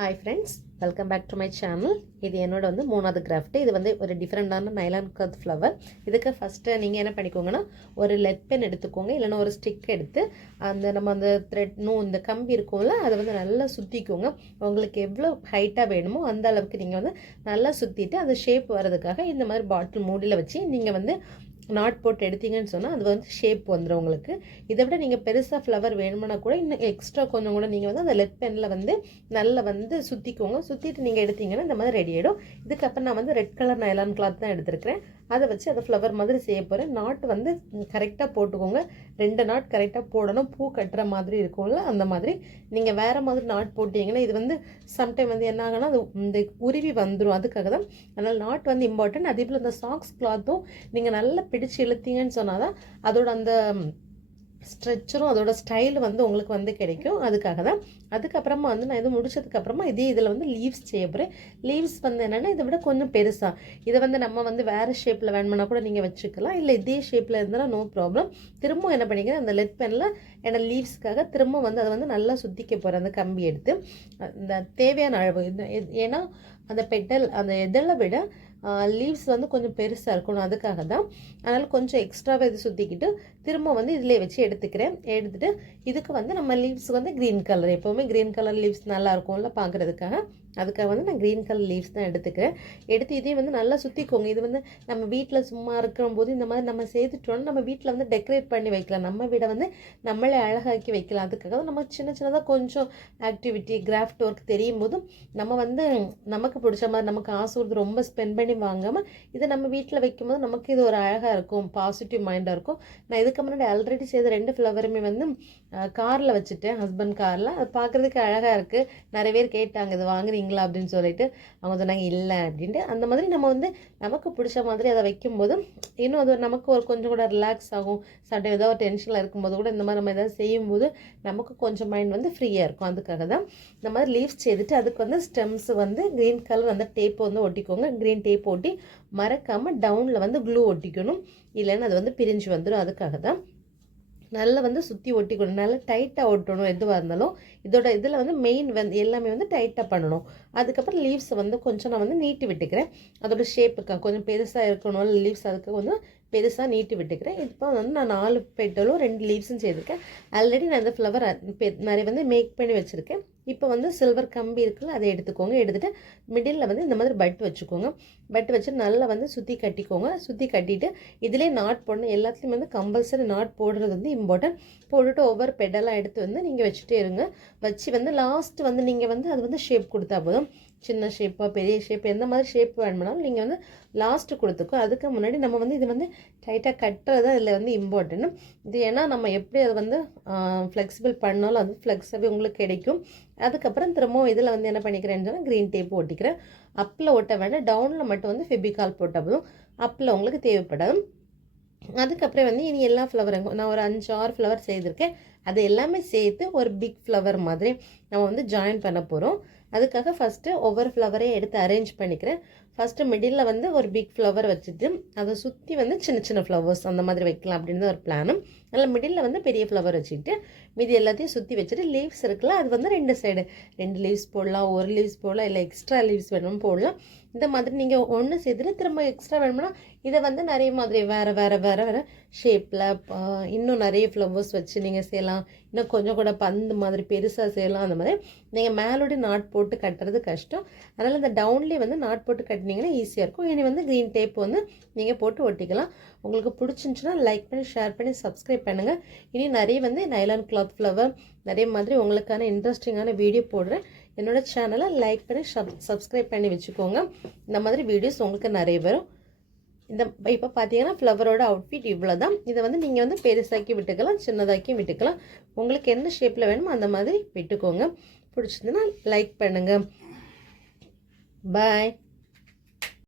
Hi friends, welcome back to my channel. இது என்னோட மூணாவது கிராஃப்ட். இது ஒரு டிஃபரெண்டான நைலான் கிளாத் ஃப்ளவர். இதுக்கு ஃபர்ஸ்ட் நீங்க என்ன பண்ணிக்கோங்கன்னா ஒரு லெட் பென் எடுத்துக்கோங்க, இல்லனா ஒரு ஸ்டிக் எடுத்து நம்ம அந்த த்ரெட் இந்த கம்பி இருக்கும்ல அதை நல்லா சுத்திக்கோங்க. உங்களுக்கு எவ்வளவு ஹைட்டா வேணுமோ அந்த அளவுக்கு நீங்க நல்லா சுத்திட்டு அந்த ஷேப் வரதுக்காக இந்த மாதிரி பாட்டில் மூடில வச்சு நீங்க நாட் போட்டு எடுத்தீங்கன்னு சொன்னால் அது ஷேப் வந்துடும் உங்களுக்கு. இதை விட நீங்கள் பெருசாக ஃப்ளவர் வேணும்னா கூட இன்னும் எக்ஸ்ட்ரா கொஞ்சம் கூட நீங்கள் அந்த லெட் பெனில் நல்லா சுற்றிக்கோங்க. சுற்றிட்டு நீங்கள் எடுத்தீங்கன்னா இந்த மாதிரி ரெடி ஆகிடும். இதுக்கப்புறம் நான் ரெட் கலர் நைலான் கிளாத் தான் எடுத்துருக்கிறேன். அதை வச்சு அதை ஃப்ளவர் மாதிரி செய்ய போகிறேன். நாட் கரெக்டாக போட்டுக்கோங்க. 2 நாட் கரெக்டாக போடணும். பூ கட்டுற மாதிரி இருக்கும்ல அந்த மாதிரி. நீங்கள் வேறு மாதிரி நாட் போட்டிங்கன்னா இது சம்டைம் என்ன ஆகுனா அது இந்த உருவி வந்துடும். அதுக்காக தான். அதனால் நாட் இம்பார்ட்டன்ட். அதே போல் இந்த சாக்ஸ் கிளாத்தும் நீங்கள் நல்லா பிடிச்சு இழுத்தீங்கன்னு சொன்னால் தான் அதோட அந்த ஸ்ட்ரெச்சரும் அதோட ஸ்டைல் உங்களுக்கு கிடைக்கும். அதுக்காக தான். அதுக்கப்புறமா நான் இது முடிச்சதுக்கப்புறமா இதே இதில் லீவ்ஸ் செய்ய போகிறேன். லீவ்ஸ் என்னென்னா இதை விட கொஞ்சம் பெருசாக இதை நம்ம வேறு ஷேப்பில் வேணும்னா கூட நீங்கள் வச்சுக்கலாம். இல்லை இதே ஷேப்பில் இருந்தாலும் நோ ப்ராப்ளம். திரும்ப என்ன பண்ணிக்கிறேன், அந்த லெட் பெனில் என்னோட லீவ்ஸ்க்காக திரும்ப அதை நல்லா சுற்றிக்க போகிறேன். அந்த கம்பி எடுத்து இந்த தேவையான அளவு ஏன்னா அந்த பெட்டல் அந்த இதெல்லாம் விட லீவ்ஸ் கொஞ்சம் பெருசாக இருக்கணும். அதுக்காக தான். அதனால் கொஞ்சம் எக்ஸ்ட்ராவாக இது சுற்றிக்கிட்டு திரும்ப இதிலே வச்சு எடுத்துக்கிறேன். எடுத்துகிட்டு இதுக்கு நம்ம லீவ்ஸ் க்ரீன் கலர், எப்போவுமே க்ரீன் கலர் லீவ்ஸ் நல்லா இருக்கும்ல பார்க்குறதுக்காக. அதுக்காக நான் க்ரீன் கலர் லீவ்ஸ் தான் எடுத்துக்கிறேன். எடுத்து இதே நல்லா சுற்றிக்கோங்க. இது நம்ம வீட்டில் சும்மா இருக்கும்போது இந்த மாதிரி நம்ம செய்துட்டோம்னா நம்ம வீட்டில் டெக்கரேட் பண்ணி வைக்கலாம். நம்ம வீடை நம்மளே அழகாக்கி வைக்கலாம். அதுக்காக நம்ம சின்ன சின்னதாக கொஞ்சம் ஆக்டிவிட்டி கிராஃப்ட் ஒர்க் தெரியும் போது நம்ம நமக்கு பிடிச்ச மாதிரி நமக்கு காசு கொடுத்து ரொம்ப ஸ்பெண்ட் பண்ணி வாங்காமல் இதை நம்ம வீட்டில் வைக்கும்போது நமக்கு இது ஒரு அழகாக இருக்கும், பாசிட்டிவ் மைண்டாக இருக்கும். நான் இதுக்கு முன்னாடி ஆல்ரெடி செய்த 2 ஃப்ளவருமே காரில் வச்சுட்டேன், ஹஸ்பண்ட் காரில். அது பார்க்குறதுக்கு அழகாக இருக்குது. நிறைய பேர் கேட்டாங்க இது வாங்குறீங்களா அப்படின்னு சொல்லிட்டு. அவங்க சொன்னாங்க இல்லை அப்படின்ட்டு. அந்த மாதிரி நம்ம நமக்கு பிடிச்ச மாதிரி அதை வைக்கும்போது இன்னும் அது நமக்கு ஒரு கொஞ்சம் கூட ரிலாக்ஸ் ஆகும். சண்டே ஏதோ ஒரு டென்ஷனில் இருக்கும்போது கூட இந்த மாதிரி நம்ம எதாவது செய்யும்போது நமக்கு கொஞ்சம் மைண்ட் ஃப்ரீயாக இருக்கும். அதுக்காக தான் இந்த மாதிரி லீவ்ஸ் செய்துட்டு அதுக்கு ஸ்டெம்ஸ் க்ரீன் கலர் டேப் ஒட்டிக்கோங்க. க்ரீன் டேப் ஒட்டி மறக்காமல் டவுனில் க்ளூ ஒட்டிக்கணும். இல்லைன்னா அது பிரிஞ்சு வந்துடும். அதுக்காக தான் நல்லா சுற்றி ஒட்டிக்கணும். நல்லா டைட்டாக ஒட்டணும். எதுவாக இருந்தாலும் இதோட இதில் மெயின் எல்லாமே டைட்டாக பண்ணணும். அதுக்கப்புறம் லீவ்ஸை கொஞ்சம் நான் நீட்டி விட்டுக்கிறேன். அதோட ஷேப்புக்காக கொஞ்சம் பெருசாக இருக்கணும் லீவ்ஸ். அதுக்கு கொஞ்சம் பெருசாக நீட்டி விட்டுக்கிறேன். இப்போ நான் 4 பெட்டலும் 2 லீவ்ஸும் செய்திருக்கேன். ஆல்ரெடி நான் இந்த ஃப்ளவர் நிறைய மேக் பண்ணி வச்சுருக்கேன். இப்போ சில்வர் கம்பி இருக்குல்ல அதை எடுத்துக்கோங்க. எடுத்துகிட்டு மிடில் இந்த மாதிரி பட் வச்சுக்கோங்க. பட் வச்சு நல்லா சுற்றி கட்டிக்கோங்க. சுற்றி கட்டிட்டு இதிலே நாட் போடணும். எல்லாத்துலேயும் கம்பல்சரி நாட் போடுறது இம்பார்ட்டன்ட். போட்டுட்டு ஒவ்வொரு பெடலாக எடுத்து நீங்கள் வச்சுட்டே இருங்க. வச்சு லாஸ்ட் நீங்கள் அது ஷேப் கொடுத்தா போதும். சின்ன ஷேப்பாக பெரிய ஷேப் எந்த மாதிரி ஷேப் வேணுமானாலும் நீங்கள் லாஸ்ட்டு கொடுத்துக்கோ. அதுக்கு முன்னாடி நம்ம இது டைட்டாக கட்டுறது தான் இதில் இம்பார்ட்டன்ட். இது ஏன்னா நம்ம எப்படி அது ஃப்ளெக்சிபிள் பண்ணாலும் அது ஃப்ளெக்ஸாகவே உங்களுக்கு கிடைக்கும். அதுக்கப்புறம் திரும்பவும் இதில் என்ன பண்ணிக்கிறேன்னு சொன்னால் க்ரீன் டேப் ஒட்டிக்கிறேன். அப்பில் ஒட்ட வேண்டாம், டவுனில் மட்டும் ஃபெபிகால் போட்டால் போதும். அப்பில் உங்களுக்கு தேவைப்படாது. அதுக்கப்புறம் இனி எல்லா ஃப்ளவரும் நான் ஒரு 5-6 ஃப்ளவர் செய்திருக்கேன். அது எல்லாமே சேர்த்து ஒரு பிக் ஃப்ளவர் மாதிரி நம்ம ஜாயின் பண்ண போகிறோம். அதுக்காக ஃபஸ்ட்டு ஒவ்வொரு ஃப்ளவரையும் எடுத்து அரேஞ்ச் பண்ணிக்கிறேன். ஃபஸ்ட்டு மிடில் ஒரு பிக் ஃப்ளவர் வச்சுட்டு அதை சுற்றி சின்ன சின்ன ஃப்ளவர்ஸ் அந்த மாதிரி வைக்கலாம் அப்படின்னு ஒரு பிளானும். அதில் மிடில் பெரிய ஃப்ளவர் வச்சுக்கிட்டு மீதி எல்லாத்தையும் சுற்றி வச்சுட்டு லீவ்ஸ் இருக்குல்ல அது 2 சைடு 2 லீவ்ஸ் போடலாம், 1 லீவ்ஸ் போடலாம், இல்லை எக்ஸ்ட்ரா லீவ்ஸ் வேணும் போடலாம். இந்த மாதிரி நீங்கள் ஒன்று செய்துட்டு திரும்ப எக்ஸ்ட்ரா வேணும்னா இதை நிறைய மாதிரி வேறு வேறு வேறு வேறு ஷேப்பில் இன்னும் நிறைய ஃப்ளவர்ஸ் வச்சு நீங்கள் செய்யலாம். இன்னும் கொஞ்சம் கூட பந்து மாதிரி பெருசாக செய்யலாம். அந்த மாதிரி நீங்கள் மேலோடி நாட் போட்டு கட்டுறது கஷ்டம். அதனால் இந்த டவுன்லேயே நாட் போட்டு கட்டினீங்கன்னா ஈஸியாக இருக்கும். இனி க்ரீன் டேப் நீங்கள் போட்டு ஒட்டிக்கலாம். உங்களுக்கு பிடிச்சிருந்துச்சுன்னா லைக் பண்ணி ஷேர் பண்ணி சப்ஸ்கிரைப் பண்ணுங்கள். இனி நிறைய நைலான் கிளாத் ஃப்ளவர் நிறைய மாதிரி உங்களுக்கான இன்ட்ரெஸ்டிங்கான வீடியோ போடுறேன். என்னோடய சேனலை லைக் பண்ணி சப்ஸ்கிரைப் பண்ணி வச்சுக்கோங்க. இந்த மாதிரி வீடியோஸ் உங்களுக்கு நிறைய வரும். இப்போ பார்த்தீங்கன்னா ஃப்ளவரோட அவுட்ஃபிட் இவ்வளோ தான். இதை நீங்கள் பெருசாக்கி விட்டுக்கலாம், சின்னதாக்கி விட்டுக்கலாம். உங்களுக்கு என்ன ஷேப்பில் வேணுமோ அந்த மாதிரி விட்டுக்கோங்க. பிடிச்சதுன்னா லைக் பண்ணுங்கள். பாய்.